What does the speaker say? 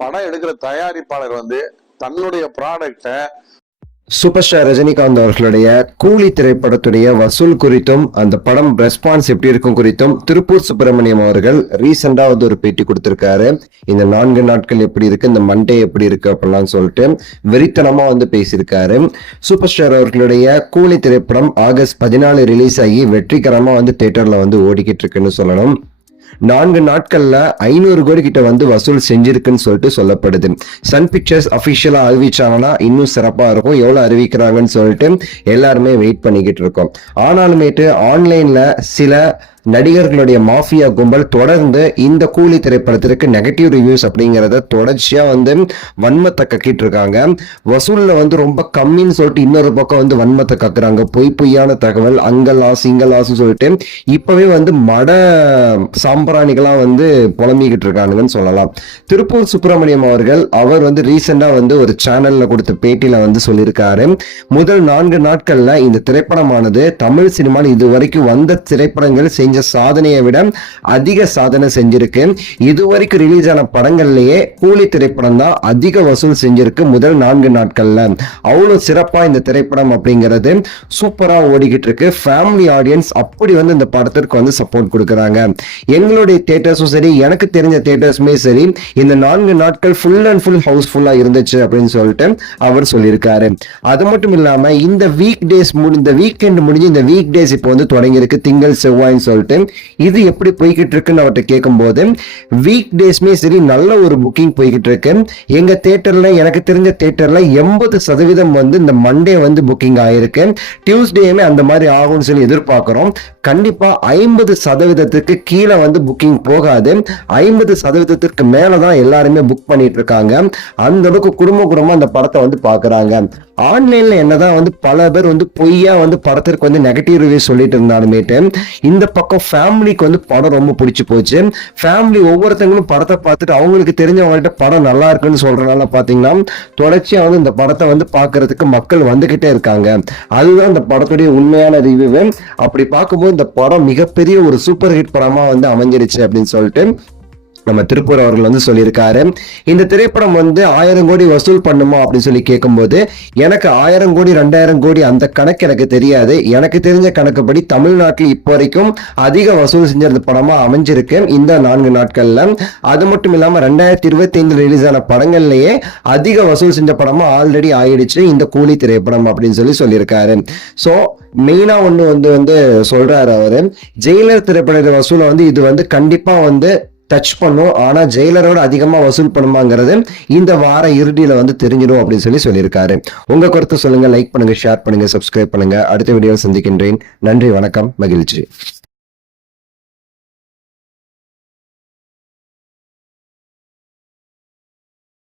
படம் எடுக்கிற தயாரிப்பாளர் தன்னுடைய ப்ராடக்டை சூப்பர் ஸ்டார் ரஜினிகாந்த் அவர்களுடைய கூலி திரைப்படத்துடைய வசூல் குறித்தும் அந்த படம் ரெஸ்பான்ஸ் எப்படி இருக்கும் குறித்தும் திருப்பூர் சுப்பிரமணியம் அவர்கள் ரீசெண்டா ஒரு பேட்டி கொடுத்திருக்காரு. இந்த 4 நாட்கள் எப்படி இருக்கு, இந்த மண்டே எப்படி இருக்கு அப்படிலாம் சொல்லிட்டு வெறித்தனமா பேசியிருக்காரு. சூப்பர் ஸ்டார் அவர்களுடைய கூலி திரைப்படம் ஆகஸ்ட் 14 ரிலீஸ் ஆகி வெற்றிகரமா தியேட்டர்ல ஓடிக்கிட்டு இருக்குன்னு சொல்லணும். 4 நாட்கள்ல 500 கோடி கிட்ட வசூல் செஞ்சிருக்குன்னு சொல்லிட்டு சொல்லப்படுது. சன் பிக்சர்ஸ் அபிஷியலா அறிவிச்சாங்கன்னா இன்னும் சிறப்பா இருக்கும். எவ்வளவு அறிவிக்கிறாங்கன்னு சொல்லிட்டு எல்லாருமே வெயிட் பண்ணிக்கிட்டு இருக்கோம். ஆனாலுமேட்டு ஆன்லைன்ல சில நடிகர்களுடைய மாஃபியா கும்பல் தொடர்ந்து இந்த கூலி திரைப்படத்திற்கு நெகட்டிவ் ரிவ்யூஸ் அப்படிங்கறத தொடர்ச்சியா வன்மத்தை கக்கிட்டு இருக்காங்க. வசூல்ல ரொம்ப கம்மின்னு சொல்லிட்டு இன்னொரு பக்கம் வன்மத்தை கக்குறாங்க. பொய்யான தகவல், அங்கலாஸ் இங்கலாஸ் சொல்லிட்டு இப்பவே மட சாம்பிராணிகளா புலம்பிக்கிட்டு இருக்காங்கன்னு சொல்லலாம். திருப்பூர் சுப்பிரமணியம் அவர் ரீசெண்டா ஒரு சேனல்ல கொடுத்த பேட்டியில சொல்லியிருக்காரு. முதல் 4 நாட்கள்ல இந்த திரைப்படமானது தமிழ் சினிமாவில் இதுவரைக்கும் வந்த திரைப்படங்கள் செஞ்ச சாதனையை விட அதிக சாதனை செஞ்சிருக்கு. இதுவரைக்கும் ரிலீஸ் ஆன படங்கள்லயே கூலி திரைப்படம் தான் அதிக வசூல் செஞ்சிருக்கு முதல் 4 நாட்கள்ல. அவ்வளவு சிறப்பா இந்த திரைப்படம் அப்படிங்கிறது சூப்பரா ஓடிக்கிட்டு இருக்கு. ஃபேமிலி ஆடியன்ஸ் அப்படி இந்த படத்திற்கு சப்போர்ட் கொடுக்கறாங்க. எங்களுடைய தியேட்டர்ஸும் சரி, எனக்கு தெரிஞ்ச தியேட்டர்ஸுமே சரி, இந்த 4 நாட்கள் ஃபுல் அண்ட் ஃபுல் ஹவுஸ்ஃபுல்லா இருந்துச்சு அப்படின்னு சொல்லிட்டு அவர் சொல்லியிருக்காரு. அது மட்டும் இல்லாம இந்த வீக் டேஸ் இந்த வீக்கெண்ட் முடிஞ்சு இந்த வீக் டேஸ் இப்போ தொடங்கி இருக்கு. திங்கள் செவ்வாய்ன்னு சொல்லிட்டு இது எப்படி போய்கிட்டு இருக்குன்னு அவர்கிட்ட கேட்கும் போது வீக் டேஸ்மே சரி நல்ல ஒரு புக்கிங் போய்கிட்டு இருக்கு. எங்க தியேட்டர்ல, எனக்கு தெரிஞ்ச தியேட்டர்ல 80% இந்த மண்டே புக்கிங் ஆயிருக்கு. டியூஸ்டேயுமே அந்த மாதிரி ஆகும்னு சொல்லி எதிர்பார்க்கிறோம். கண்டிப்பா 50% கீழே புக்கிங் போகாது. 50% மேலதான் எல்லாருமே புக் பண்ணிட்டு இருக்காங்க. அந்த அளவுக்கு குடும்பமா அந்த படத்தை பாக்குறாங்க. ஆன்லைன்ல என்னதான் பல பேர் பொய்யா படத்திற்கு நெகட்டிவ் ரிவ்யூ சொல்லிட்டு இருந்தாலுமேட்டு இந்த பக்கம் ஃபேமிலிக்கு படம் ரொம்ப பிடிச்சு போச்சு. ஃபேமிலி ஒவ்வொருத்தங்களும் படத்தை பார்த்துட்டு அவங்களுக்கு தெரிஞ்சவங்கள்ட்ட படம் நல்லா இருக்குன்னு சொல்றதுனால பாத்தீங்கன்னா தொடர்ச்சியா இந்த படத்தை பாக்குறதுக்கு மக்கள் வந்துகிட்டே இருக்காங்க. அதுதான் இந்த படத்துடைய உண்மையான ரிவ்யூ. அப்படி பார்க்கும்போது இந்த படம் மிகப்பெரிய ஒரு சூப்பர் ஹிட் படமா அமைஞ்சிருச்சு அப்படின்னு சொல்லிட்டு நம்ம திருப்பூர் அவர்கள் சொல்லியிருக்காரு. இந்த திரைப்படம் 1000 கோடி வசூல் பண்ணுமா அப்படின்னு சொல்லி கேட்கும்போது எனக்கு 1000 கோடி 2000 கோடி அந்த கணக்கு எனக்கு தெரியாது. எனக்கு தெரிஞ்ச கணக்குப்படி தமிழ்நாட்டில் இப்போ வரைக்கும் அதிக வசூல் செஞ்ச படமா அமைஞ்சிருக்கு இந்த 4 நாட்கள்ல. அது மட்டும் இல்லாம 2025 ரிலீஸ் ஆன படங்கள்லயே அதிக வசூல் செஞ்ச படமா ஆல்ரெடி ஆயிடுச்சு இந்த கூலி திரைப்படம் அப்படின்னு சொல்லியிருக்காரு. சோ மெயினா ஒண்ணு சொல்றாரு அவரு, ஜெயிலர் திரைப்பட வசூல இது கண்டிப்பா டச் பண்ணும். ஆனா ஜெயிலரோட அதிகமா வசூல் பண்ணுமாங்கிறது இந்த வார இறுதியில தெரிஞ்சிடும் அப்படின்னு சொல்லியிருக்காரு. உங்க கருத்து சொல்லுங்க, லைக் பண்ணுங்க, ஷேர் பண்ணுங்க, சப்ஸ்கிரைப் பண்ணுங்க. அடுத்த வீடியோவில் சந்திக்கின்றேன். நன்றி, வணக்கம், மகிழ்ச்சி.